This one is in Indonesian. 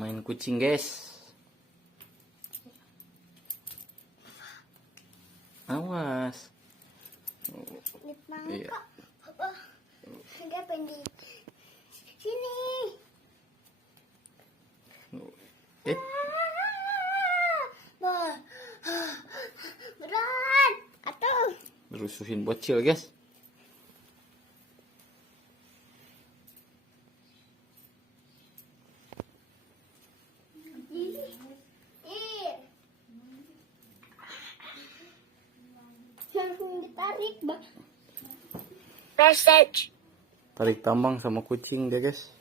Main kucing, guys. Awas. Iya. Dia pendek. Sini. Eh, Berat. Atuh. rusuhin bocil, guys. Langsung ditarik, Bang. Tarik tambang sama kucing dia, guys.